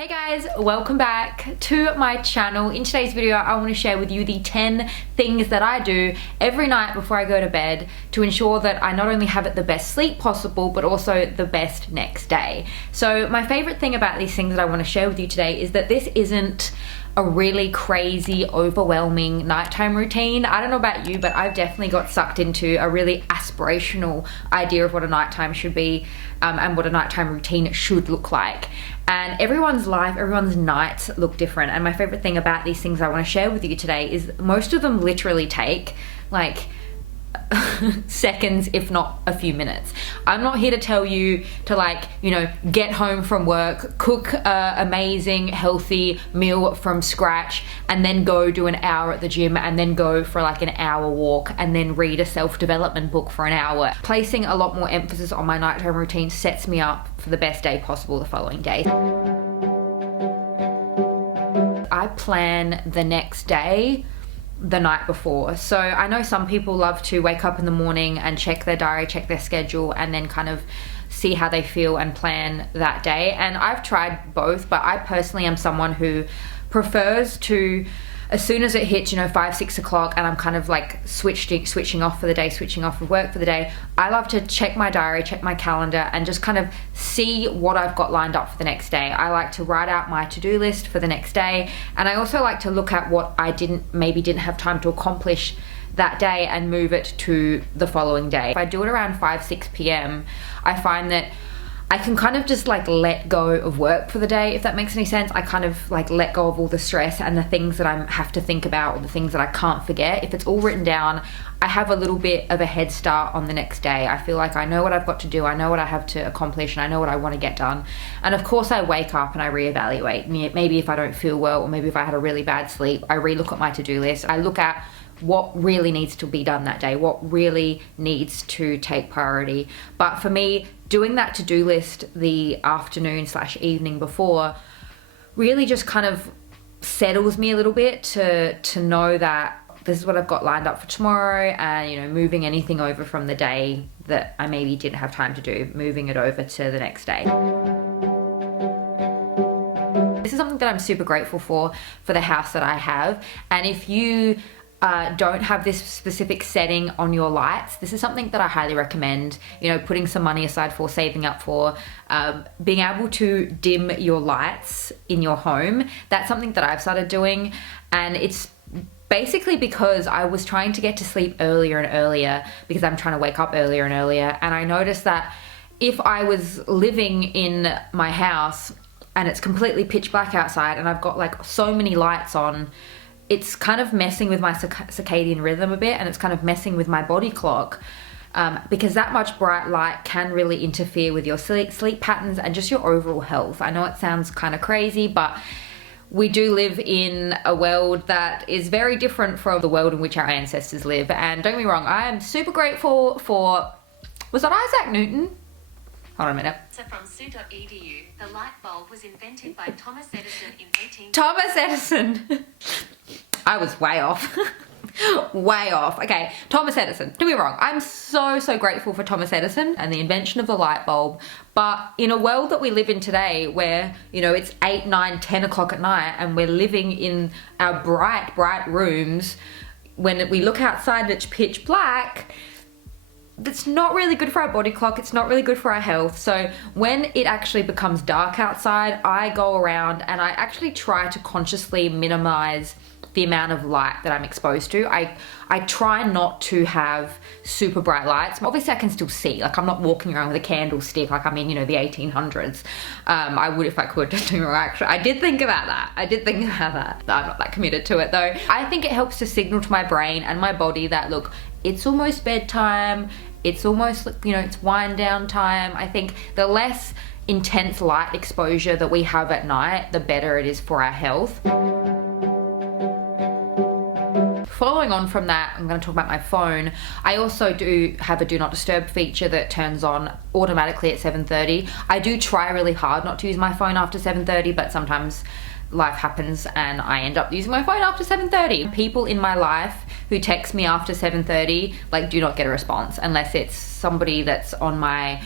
Hey guys, welcome back to my channel. In today's video, I want to share with you the 10 things that I do every night before I go to bed to ensure that I not only have the best sleep possible, but also the best next day. So my favorite thing about these things that I want to share with you today is that this isn't a really crazy, overwhelming nighttime routine. I don't know about you, but I've definitely got sucked into a really aspirational idea of what a nighttime should be and what a nighttime routine should look like. And everyone's life, everyone's nights look different. And my favorite thing about these things I want to share with you today is most of them literally take like seconds, if not a few minutes. I'm not here to tell you to get home from work, cook an amazing healthy meal from scratch, and then go do an hour at the gym, and then go for like an hour walk, and then read a self-development book for an hour. Placing a lot more emphasis on my nighttime routine sets me up for the best day possible the following day. I plan the next day the night before. So I know some people love to wake up in the morning and check their diary, check their schedule, and then kind of see how they feel and plan that day. And I've tried both, but I personally am someone who prefers to, as soon as it hits 5, 6 o'clock and I'm kind of like switching off for the day, switching off of work for the day, I love to check my diary, check my calendar, and just kind of see what I've got lined up for the next day. I like to write out my to-do list for the next day, and I also like to look at what I maybe didn't have time to accomplish that day and move it to the following day. If I do it around 5, 6 p.m, I find that I can kind of just like let go of work for the day, if that makes any sense. I kind of like let go of all the stress and the things that I have to think about, or the things that I can't forget. If it's all written down, I have a little bit of a head start on the next day. I feel like I know what I've got to do, I know what I have to accomplish, and I know what I want to get done. And of course I wake up and I reevaluate. Maybe if I don't feel well, or maybe if I had a really bad sleep, I relook at my to-do list. I look at what really needs to be done that day, what really needs to take priority. But for me, doing that to-do list the afternoon/evening before really just kind of settles me a little bit to know that this is what I've got lined up for tomorrow, and moving anything over from the day that I maybe didn't have time to do, moving it over to the next day. This is something that I'm super grateful for the house that I have. And if you don't have this specific setting on your lights, this is something that I highly recommend, putting some money aside for, saving up for, being able to dim your lights in your home. That's something that I've started doing, and it's basically because I was trying to get to sleep earlier and earlier because I'm trying to wake up earlier and earlier. And I noticed that if I was living in my house and it's completely pitch black outside and I've got like so many lights on, it's kind of messing with my circadian rhythm a bit, and it's kind of messing with my body clock, because that much bright light can really interfere with your sleep patterns and just your overall health. I know it sounds kind of crazy, but we do live in a world that is very different from the world in which our ancestors live. And don't get me wrong, I am super grateful for, was that Isaac Newton? Hold on a minute. So from Sue.edu, the light bulb was invented by Thomas Edison in 18... Thomas Edison! I was way off. Way off. Okay, Thomas Edison. Don't get me wrong, I'm so grateful for Thomas Edison and the invention of the light bulb. But in a world that we live in today where, it's 8, 9, 10 o'clock at night and we're living in our bright rooms, when we look outside and it's pitch black, that's not really good for our body clock. It's not really good for our health. So when it actually becomes dark outside, I go around and I actually try to consciously minimize the amount of light that I'm exposed to. I try not to have super bright lights. Obviously I can still see, like I'm not walking around with a candlestick like I'm in, the 1800s. I would if I could, actually. I did think about that. I'm not that committed to it though. I think it helps to signal to my brain and my body that, look, it's almost bedtime. It's almost, it's wind down time. I think the less intense light exposure that we have at night, the better it is for our health. Following on from that, I'm going to talk about my phone. I also do have a do not disturb feature that turns on automatically at 7:30. I do try really hard not to use my phone after 7:30, but sometimes life happens and I end up using my phone after 7:30. People in my life who text me after 7:30 do not get a response unless it's somebody that's on my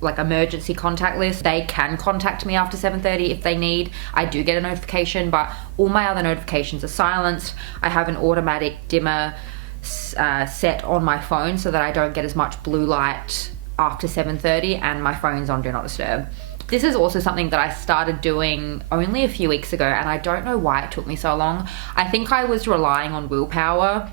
like emergency contact list. They can contact me after 7:30 if they need. I do get a notification, but all my other notifications are silenced. I have an automatic dimmer set on my phone so that I don't get as much blue light after 7:30, and my phone's on do not disturb. This is also something that I started doing only a few weeks ago, and I don't know why it took me so long. I think I was relying on willpower.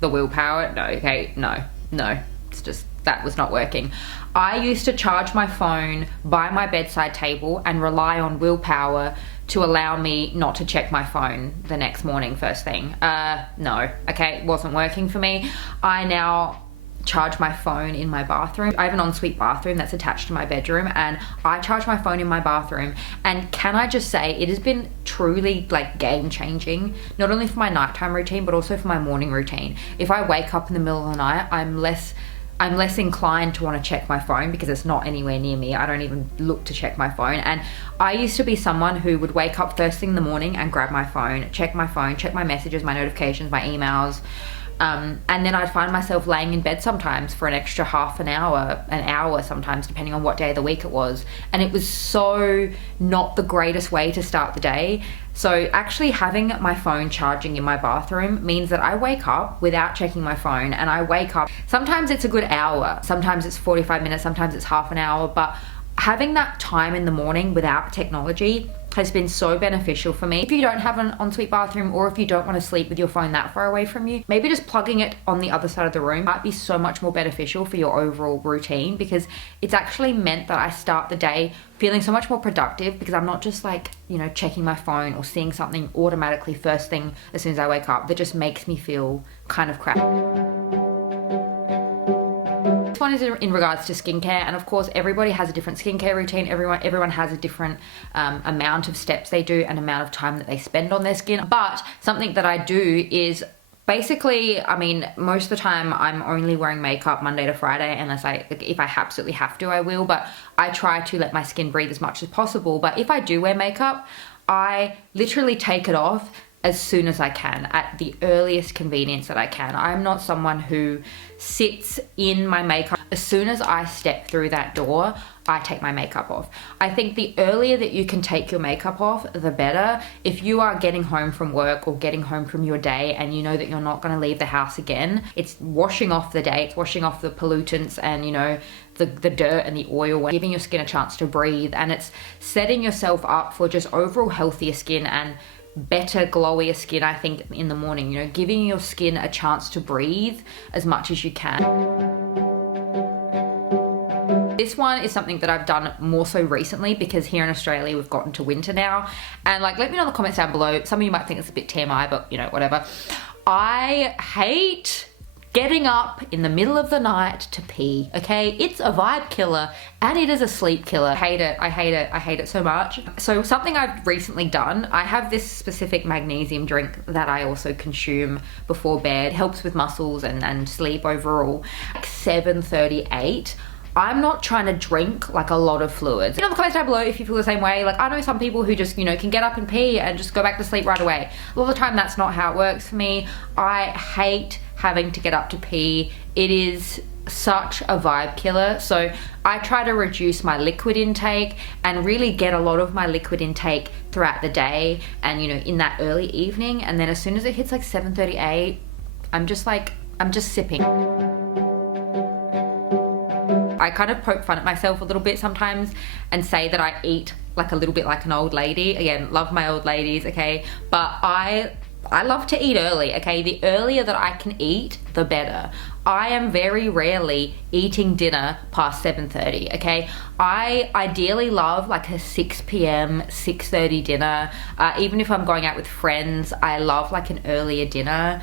The willpower? No, okay, no. It's just, that was not working. I used to charge my phone by my bedside table and rely on willpower to allow me not to check my phone the next morning first thing. No, okay, it wasn't working for me. I now charge my phone in my bathroom. I have an ensuite bathroom that's attached to my bedroom, and I charge my phone in my bathroom. And can I just say, it has been truly like game changing, not only for my nighttime routine, but also for my morning routine. If I wake up in the middle of the night, I'm less inclined to want to check my phone because it's not anywhere near me. I don't even look to check my phone. And I used to be someone who would wake up first thing in the morning and grab my phone, check my messages, my notifications, my emails. And then I'd find myself laying in bed sometimes for an extra half an hour sometimes, depending on what day of the week it was. And it was so not the greatest way to start the day. So actually having my phone charging in my bathroom means that I wake up without checking my phone, and I wake up, sometimes it's a good hour, sometimes it's 45 minutes, sometimes it's half an hour, but having that time in the morning without technology has been so beneficial for me. If you don't have an ensuite bathroom, or if you don't want to sleep with your phone that far away from you, maybe just plugging it on the other side of the room might be so much more beneficial for your overall routine, because it's actually meant that I start the day feeling so much more productive, because I'm not just like, you know, checking my phone or seeing something automatically first thing as soon as I wake up that just makes me feel kind of crap. One is in regards to skincare, and of course everybody has a different skincare routine. Everyone has a different amount of steps they do and amount of time that they spend on their skin. But something that I do is basically, I mean, most of the time I'm only wearing makeup Monday to Friday, unless if I absolutely have to, I will, but I try to let my skin breathe as much as possible. But if I do wear makeup, I literally take it off as soon as I can, at the earliest convenience that I can. I'm not someone who sits in my makeup. As soon as I step through that door, I take my makeup off. I think the earlier that you can take your makeup off, the better. If you are getting home from work or getting home from your day and you know that you're not gonna leave the house again, it's washing off the day, it's washing off the pollutants and, you know, the dirt and the oil, giving your skin a chance to breathe, and it's setting yourself up for just overall healthier skin and better, glowier skin, I think, in the morning. You know, giving your skin a chance to breathe as much as you can. This one is something that I've done more so recently, because here in Australia we've gotten to winter now, and like, let me know in the comments down below. Some of you might think it's a bit TMI, but you know, whatever. I hate getting up in the middle of the night to pee, okay? It's a vibe killer and it is a sleep killer. I hate it so much. So something I've recently done, I have this specific magnesium drink that I also consume before bed. It helps with muscles and sleep overall. Like 7:38. I'm not trying to drink like a lot of fluids. In the comments down below if you feel the same way. Like, I know some people who just, you know, can get up and pee and just go back to sleep right away. A lot of the time that's not how it works for me. I hate having to get up to pee. It is such a vibe killer. So I try to reduce my liquid intake and really get a lot of my liquid intake throughout the day and, you know, in that early evening. And then as soon as it hits like 7:38, I'm just sipping. I kind of poke fun at myself a little bit sometimes and say that I eat like a little bit like an old lady. Again, love my old ladies, okay? But I love to eat early, okay? The earlier that I can eat, the better. I am very rarely eating dinner past 7:30, okay? I ideally love like a 6 p.m., 6:30 dinner. Even if I'm going out with friends, I love like an earlier dinner.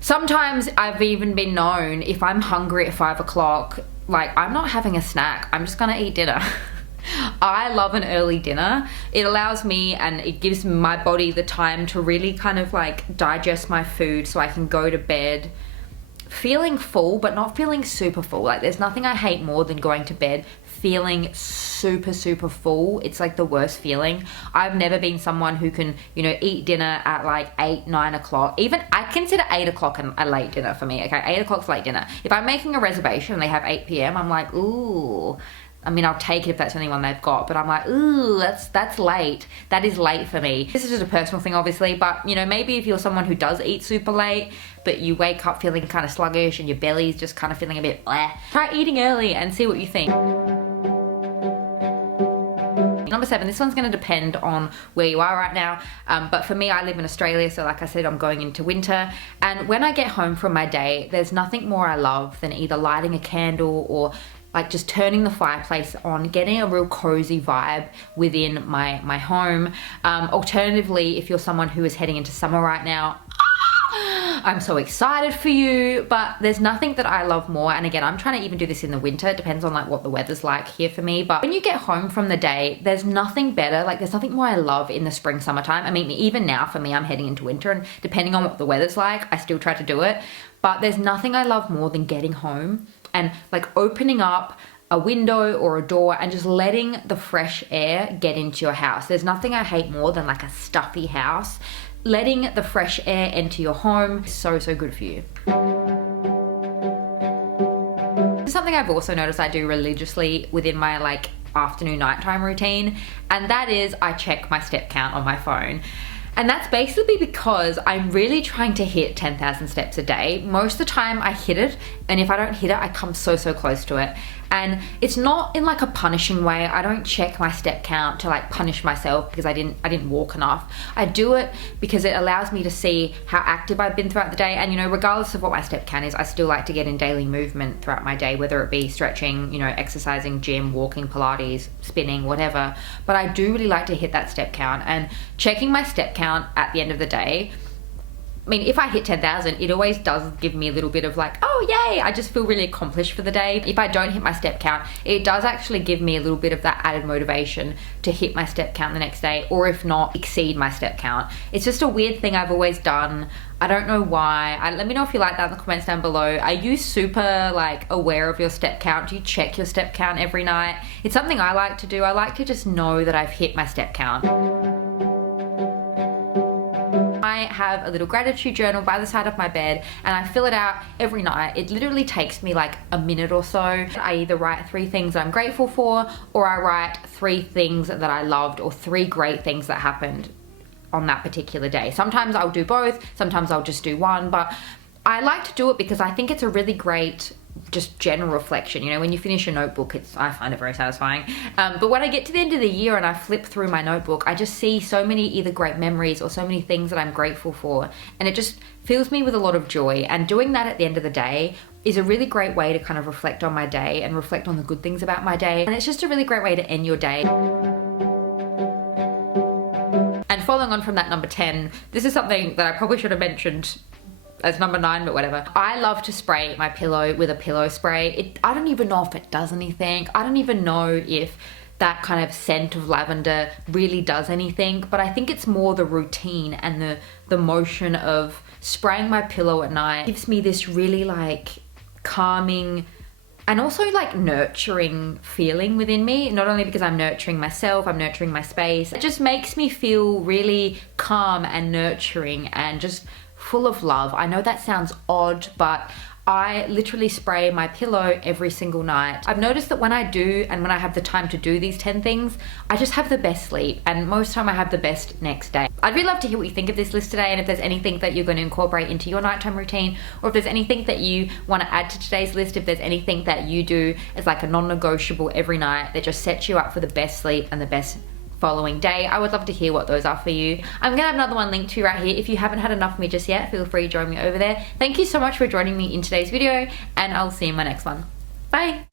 Sometimes I've even been known, if I'm hungry at 5 o'clock, like, I'm not having a snack, I'm just gonna eat dinner. I love an early dinner. It allows me and it gives my body the time to really kind of like digest my food so I can go to bed feeling full, but not feeling super full. Like, there's nothing I hate more than going to bed feeling super full. It's like the worst feeling. I've never been someone who can, you know, eat dinner at like 8, 9 o'clock. Even I consider 8 o'clock a late dinner for me. Okay, 8 o'clock's late dinner. If I'm making a reservation and they have 8 p.m, I'm like, ooh. I mean, I'll take it if that's the only one they've got, but I'm like, ooh, that's late. That is late for me. This is just a personal thing, obviously, but, you know, maybe if you're someone who does eat super late, but you wake up feeling kind of sluggish and your belly's just kind of feeling a bit bleh, try eating early and see what you think. Number 7, this one's going to depend on where you are right now, but for me, I live in Australia, so like I said, I'm going into winter, and when I get home from my day, there's nothing more I love than either lighting a candle or like just turning the fireplace on, getting a real cozy vibe within my home. Alternatively, if you're someone who is heading into summer right now, I'm so excited for you, but there's nothing that I love more. And again, I'm trying to even do this in the winter. It depends on like what the weather's like here for me. But when you get home from the day, there's nothing better. Like, there's nothing more I love in the spring, summertime. I mean, even now for me, I'm heading into winter, and depending on what the weather's like, I still try to do it. But there's nothing I love more than getting home and like opening up a window or a door and just letting the fresh air get into your house. There's nothing I hate more than like a stuffy house. Letting the fresh air into your home is so good for you. Something I've also noticed I do religiously within my like afternoon nighttime routine, and that is I check my step count on my phone. And that's basically because I'm really trying to hit 10,000 steps a day. Most of the time I hit it, and if I don't hit it, I come so close to it. And it's not in like a punishing way. I don't check my step count to like punish myself because I didn't walk enough. I do it because it allows me to see how active I've been throughout the day. And, you know, regardless of what my step count is, I still like to get in daily movement throughout my day, whether it be stretching, you know, exercising, gym, walking, Pilates, spinning, whatever. But I do really like to hit that step count, and checking my step count at the end of the day, I mean, if I hit 10,000, it always does give me a little bit of like, oh yay, I just feel really accomplished for the day. If I don't hit my step count, it does actually give me a little bit of that added motivation to hit my step count the next day, or if not, exceed my step count. It's just a weird thing I've always done. I don't know why. Let me know if you like that in the comments down below. Are you super like aware of your step count? Do you check your step count every night? It's something I like to do. I like to just know that I've hit my step count. I have a little gratitude journal by the side of my bed, and I fill it out every night. It literally takes me like a minute or so. I either write 3 things that I'm grateful for, or I write 3 things that I loved, or 3 great things that happened on that particular day. Sometimes I'll do both, sometimes I'll just do one, but I like to do it because I think it's a really great just general reflection. You know, when you finish a notebook, I find it very satisfying. But when I get to the end of the year and I flip through my notebook, I just see so many either great memories or so many things that I'm grateful for, and it just fills me with a lot of joy. And doing that at the end of the day is a really great way to kind of reflect on my day and reflect on the good things about my day, and it's just a really great way to end your day. And following on from that, number 10, this is something that I probably should have mentioned as number 9, but whatever. I love to spray my pillow with a pillow spray. I don't even know if it does anything. I don't even know if that kind of scent of lavender really does anything, but I think it's more the routine and the motion of spraying my pillow at night gives me this really like calming and also like nurturing feeling within me. Not only because I'm nurturing myself, I'm nurturing my space. It just makes me feel really calm and nurturing and just full of love. I know that sounds odd, but I literally spray my pillow every single night. I've noticed that when I do, and when I have the time to do these 10 things, I just have the best sleep, and most of the time I have the best next day. I'd really love to hear what you think of this list today, and if there's anything that you're going to incorporate into your nighttime routine, or if there's anything that you want to add to today's list, if there's anything that you do as like a non-negotiable every night that just sets you up for the best sleep and the best following day. I would love to hear what those are for you. I'm gonna have another one linked to you right here. If you haven't had enough of me just yet, feel free to join me over there. Thank you so much for joining me in today's video, and I'll see you in my next one. Bye.